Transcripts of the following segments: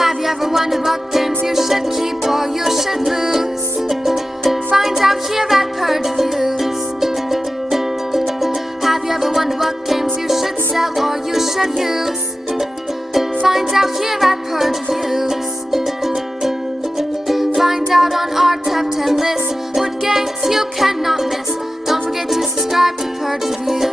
Have you ever wondered what games you should keep or you should lose? Find out here at Purge Reviews. Have you ever wondered what games you should sell or you should use? Find out here at Purge Reviews. Find out on our top 10 list what games you cannot miss. Don't forget to subscribe to Purge Reviews.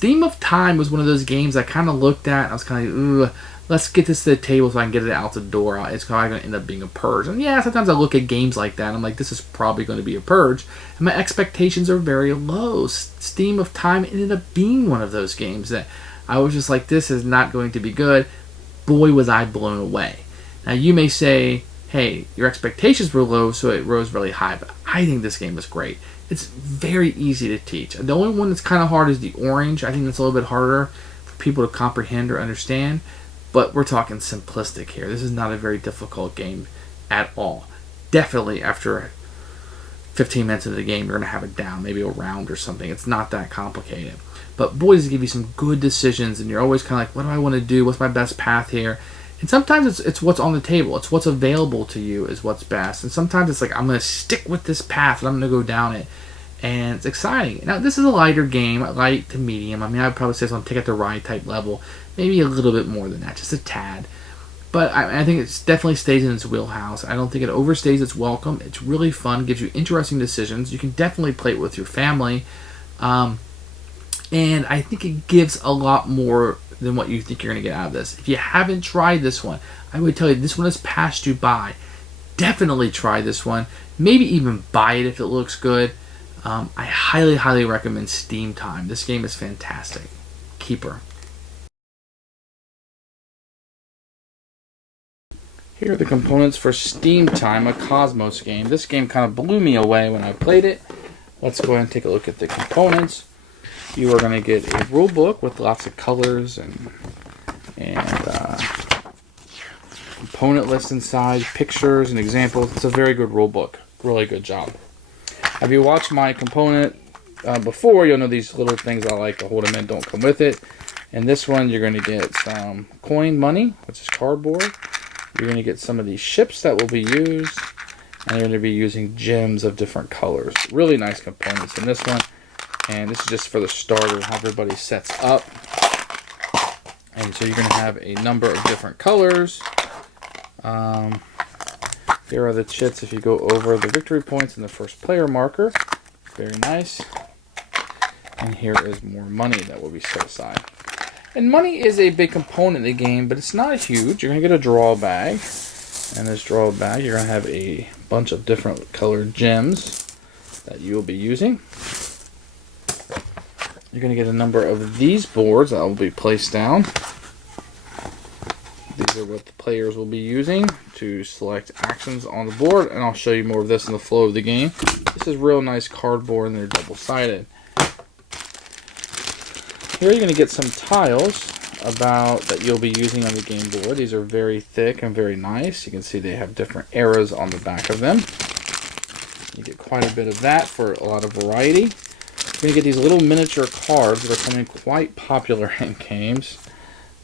Theme of Time was one of those games I kind of looked at. I was kind of like, let's get this to the table so I can get it out the door. It's probably going to end up being a Purge. And yeah, sometimes I look at games like that and I'm like, this is probably going to be a Purge. And my expectations are very low. Theme of Time ended up being one of those games that I was just like, this is not going to be good. Boy, was I blown away. Now, you may say, hey, your expectations were low, so it rose really high. But I think this game is great. It's very easy to teach. The only one that's kind of hard is the orange. I think that's a little bit harder for people to comprehend or understand. But we're talking simplistic here. This is not a very difficult game at all. Definitely after 15 minutes of the game, you're going to have it down. Maybe a round or something. It's not that complicated. But boy, does it give you some good decisions. And you're always kind of like, what do I want to do? What's my best path here? And sometimes it's what's on the table. It's what's available to you is what's best. And sometimes it's like, I'm going to stick with this path and I'm going to go down it. And it's exciting. Now, this is a lighter game, light to medium. I mean, I would probably say it's on Ticket to Ride type level. Maybe a little bit more than that, just a tad. But I think it definitely stays in its wheelhouse. I don't think it overstays its welcome. It's really fun, gives you interesting decisions. You can definitely play it with your family. And I think it gives a lot more than what you think you're going to get out of this. If you haven't tried this one, I would tell you this one has passed you by. Definitely try this one. Maybe even buy it if it looks good. I highly, highly recommend Steam Time. This game is fantastic. Keeper. Here are the components for Steam Time, a Cosmos game. This game kind of blew me away when I played it. Let's go ahead and take a look at the components. You are going to get a rule book with lots of colors and component lists inside, pictures and examples. It's a very good rule book. Really good job. If you watched my component before, you'll know these little things I like to hold them in don't come with it. In this one, you're going to get some coin money, which is cardboard. You're going to get some of these ships that will be used. And you're going to be using gems of different colors. Really nice components in this one. And this is just for the starter, how everybody sets up. And so you're going to have a number of different colors. Here are the chits if you go over the victory points in the first player marker. Very nice. And here is more money that will be set aside. And money is a big component of the game, but it's not huge. You're going to get a draw bag. And this draw bag, you're going to have a bunch of different colored gems that you will be using. You're going to get a number of these boards that will be placed down. These are what the players will be using to select actions on the board, and I'll show you more of this in the flow of the game. This is real nice cardboard, and they're double-sided. Here you're going to get some tiles that you'll be using on the game board. These are very thick and very nice. You can see they have different arrows on the back of them. You get quite a bit of that for a lot of variety. You're going to get these little miniature cards that are becoming quite popular in games.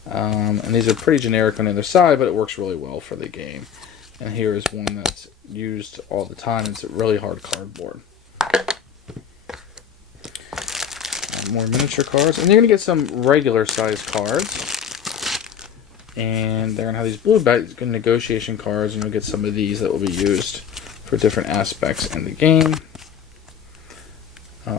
And these are pretty generic on the other side, but it works really well for the game. And here is one that's used all the time. It's a really hard cardboard. More miniature cards. And you're going to get some regular size cards. And they're going to have these blue back negotiation cards, and you'll get some of these that will be used for different aspects in the game.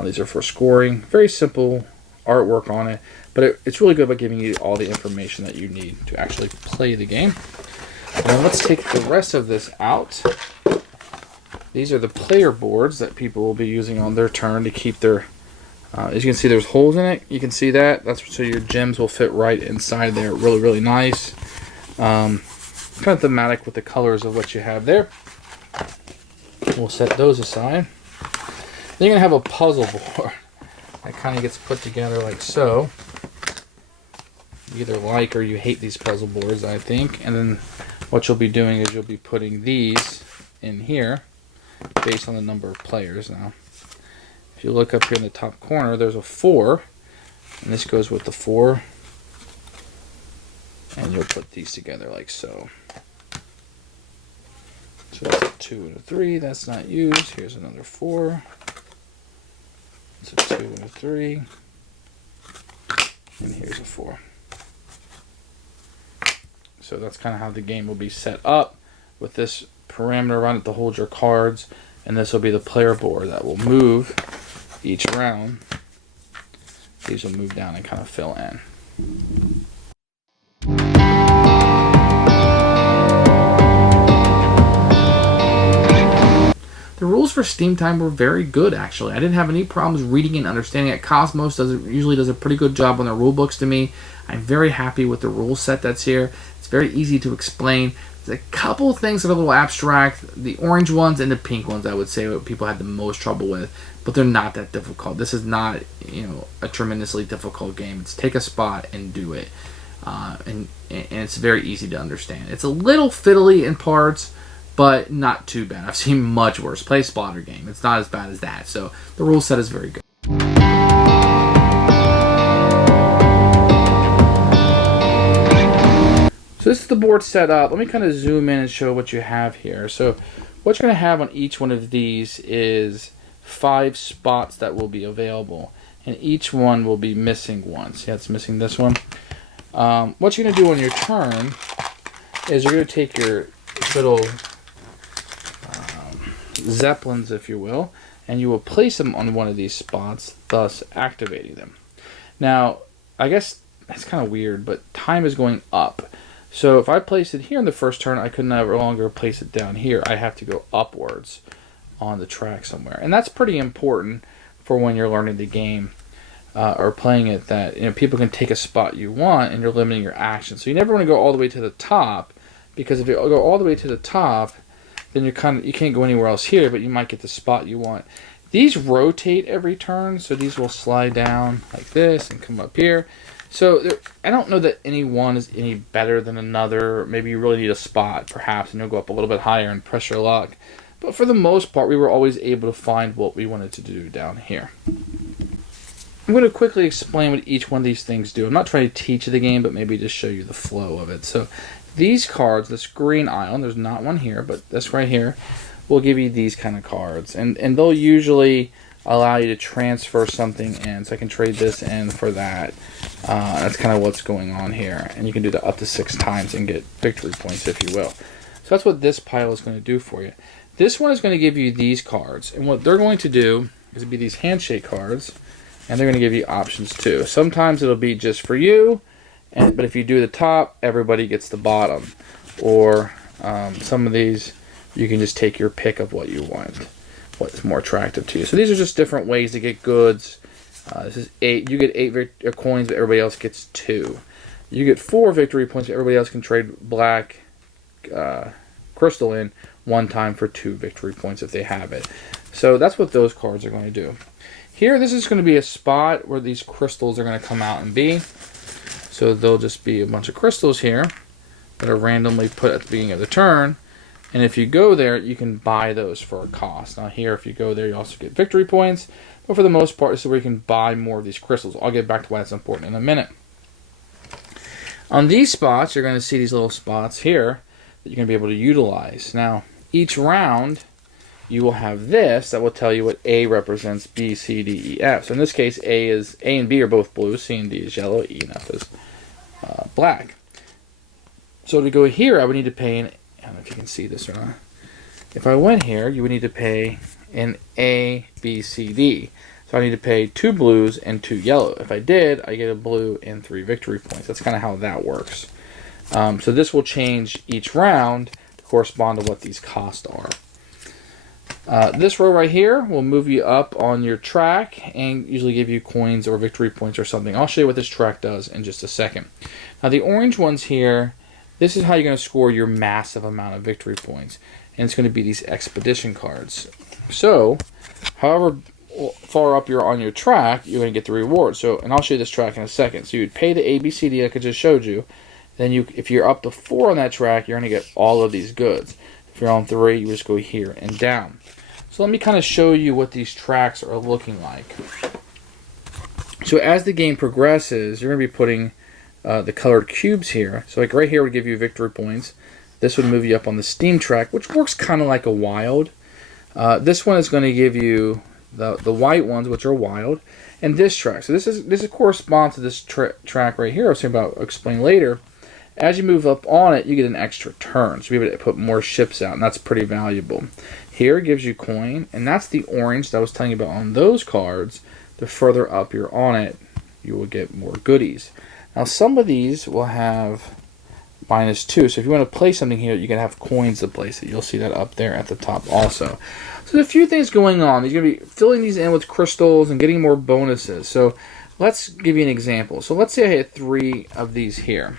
These are for scoring. Very simple artwork on it, but it's really good about giving you all the information that you need to actually play the game. Now let's take the rest of this out. These are the player boards that people will be using on their turn to keep their as you can see, there's holes in it. You can see that. That's so your gems will fit right inside there. Really, really nice. Kind of thematic with the colors of what you have there. We'll set those aside. Then you're going to have a puzzle board. It kind of gets put together like so. You either like or you hate these puzzle boards, I think. And then what you'll be doing is you'll be putting these in here based on the number of players. Now, if you look up here in the top corner, there's a 4, and this goes with the 4. And you'll put these together like so. So that's a 2 and a 3. That's not used. Here's another 4. It's a 2 and a 3. And here's a 4. So that's kind of how the game will be set up, with this parameter around it to hold your cards, and this will be the player board that will move each round. These will move down and kind of fill in. The rules for Steam Time were very good, actually. I didn't have any problems reading and understanding it. Cosmos usually does a pretty good job on their rule books to me. I'm very happy with the rule set that's here. It's very easy to explain. There's a couple of things that are a little abstract. The orange ones and the pink ones, I would say, what people had the most trouble with, but they're not that difficult. This is not, a tremendously difficult game. It's take a spot and do it, and it's very easy to understand. It's a little fiddly in parts, but not too bad. I've seen much worse. Play a Splotter game. It's not as bad as that. So the rule set is very good. So this is the board set up. Let me kind of zoom in and show what you have here. So what you're going to have on each one of these is 5 spots that will be available. And each one will be missing one. See how it's missing this one? What you're going to do on your turn is you're going to take your little zeppelins, if you will, and you will place them on one of these spots, thus activating them. Now, I guess that's kind of weird, but time is going up. So if I place it here in the first turn, I could no longer place it down here. I have to go upwards on the track somewhere. And that's pretty important for when you're learning the game or playing it, that people can take a spot you want and you're limiting your action. So you never want to go all the way to the top, because if you go all the way to the top, then you can't go anywhere else here, but you might get the spot you want. These rotate every turn, so these will slide down like this and come up here. So I don't know that any one is any better than another. Maybe you really need a spot, perhaps, and you'll go up a little bit higher and press your luck. But for the most part, we were always able to find what we wanted to do down here. I'm going to quickly explain what each one of these things do. I'm not trying to teach you the game, but maybe just show you the flow of it. So these cards, this green island, there's not one here, but this right here, will give you these kind of cards. And they'll usually allow you to transfer something in. So I can trade this in for that. That's kind of what's going on here. And you can do that up to 6 times and get victory points, if you will. So that's what this pile is going to do for you. This one is going to give you these cards. And what they're going to do is be these handshake cards. And they're going to give you options too. Sometimes it'll be just for you. But if you do the top, everybody gets the bottom. Or some of these, you can just take your pick of what you want, what's more attractive to you. So these are just different ways to get goods. This is 8. You get 8 coins, but everybody else gets 2. You get 4 victory points, but everybody else can trade black crystal in 1 time for 2 victory points if they have it. So that's what those cards are going to do. Here, this is going to be a spot where these crystals are going to come out and be. So there'll just be a bunch of crystals here that are randomly put at the beginning of the turn. And if you go there, you can buy those for a cost. Now here, if you go there, you also get victory points. But for the most part, this is where you can buy more of these crystals. I'll get back to why it's important in a minute. On these spots, you're going to see these little spots here that you're going to be able to utilize. Now, each round, you will have this that will tell you what A represents, B, C, D, E, F. So in this case, A and B are both blue, C and D is yellow, E and F is black. So to go here, I would need to pay an, I don't know if you can see this or not. If I went here, you would need to pay an A, B, C, D. So I need to pay 2 blues and 2 yellow. If I did, I get a blue and 3 victory points. That's kind of how that works. So this will change each round to correspond to what these costs are. This row right here will move you up on your track and usually give you coins or victory points or something. I'll show you what this track does in just a second. Now the orange ones here, this is how you're going to score your massive amount of victory points. And it's going to be these expedition cards. So, however far up you're on your track, you're going to get the reward. So, and I'll show you this track in a second. So you'd pay the ABCD like I just showed you. Then if you're up to 4 on that track, you're going to get all of these goods. If you're on 3, you just go here and down. So let me kind of show you what these tracks are looking like. So as the game progresses, you're going to be putting the colored cubes here. So like right here would give you victory points. This would move you up on the Steam track, which works kind of like a wild. This one is going to give you the white ones, which are wild, and this track. So this corresponds to this track right here. I'll explain later. As you move up on it, you get an extra turn, so you're able to put more ships out, and that's pretty valuable. Here it gives you coin, and that's the orange that I was telling you about on those cards. The further up you're on it, you will get more goodies. Now some of these will have -2, so if you want to place something here, you can have coins to place it. You'll see that up there at the top also. So there's a few things going on. You're going to be filling these in with crystals and getting more bonuses. So let's give you an example. So let's say I had 3 of these here.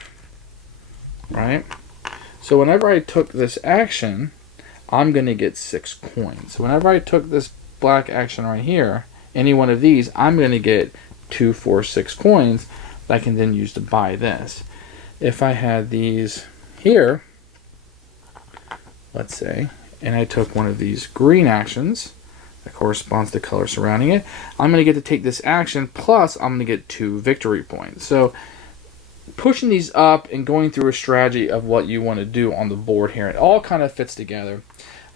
Right? So whenever I took this action, I'm going to get 6 coins. So whenever I took this black action right here, any one of these, I'm going to get 2, 4, 6 coins that I can then use to buy this. If I had these here, let's say, and I took one of these green actions that corresponds to the color surrounding it, I'm going to get to take this action, plus I'm going to get 2 victory points. So pushing these up and going through a strategy of what you want to do on the board here, it all kind of fits together.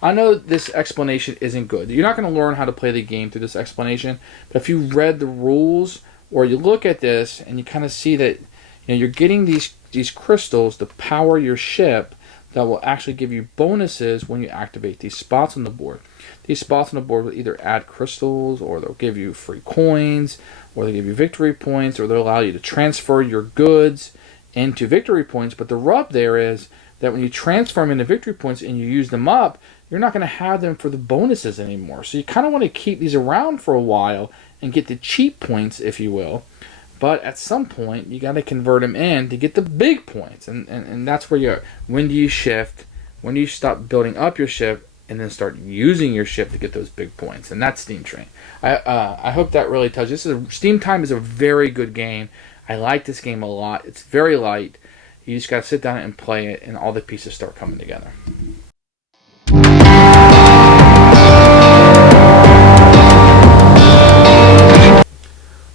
I know this explanation isn't good. You're not going to learn how to play the game through this explanation, but if you read the rules or you look at this and you kind of see that you're getting these crystals to power your ship that will actually give you bonuses when you activate these spots on the board. These spots on the board will either add crystals, or they'll give you free coins, or they'll give you victory points, or they'll allow you to transfer your goods into victory points. But the rub there is that when you transfer them into victory points and you use them up, you're not going to have them for the bonuses anymore. So you kind of want to keep these around for a while and get the cheap points, if you will. But at some point, you got to convert them in to get the big points. And that's where you're. When do you shift? When do you stop building up your ship and then start using your ship to get those big points? And that's Steam Train. I hope that really tells you. Steam Time is a very good game. I like this game a lot. It's very light. You just got to sit down and play it, and all the pieces start coming together.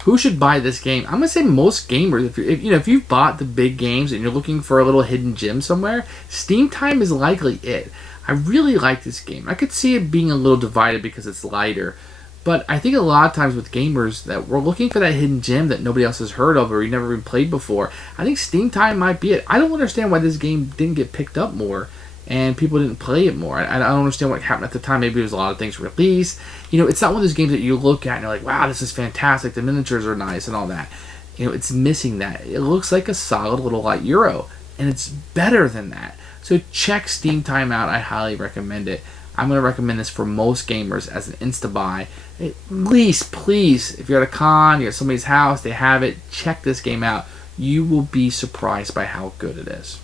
Who should buy this game? I'm gonna say most gamers. If you've bought the big games and you're looking for a little hidden gem somewhere, Steam Time is likely it. I really like this game. I could see it being a little divided because it's lighter, but I think a lot of times with gamers that we're looking for that hidden gem that nobody else has heard of or you never even played before, I think Steam Time might be it. I don't understand why this game didn't get picked up more and people didn't play it more. I don't understand what happened at the time. Maybe there was a lot of things released. It's not one of those games that you look at and you're like, wow, this is fantastic. The miniatures are nice and all that. It's missing that. It looks like a solid little light Euro, and it's better than that. So check Steam Time out. I highly recommend it. I'm going to recommend this for most gamers as an insta-buy. At least, please, if you're at a con, you're at somebody's house, they have it, check this game out. You will be surprised by how good it is.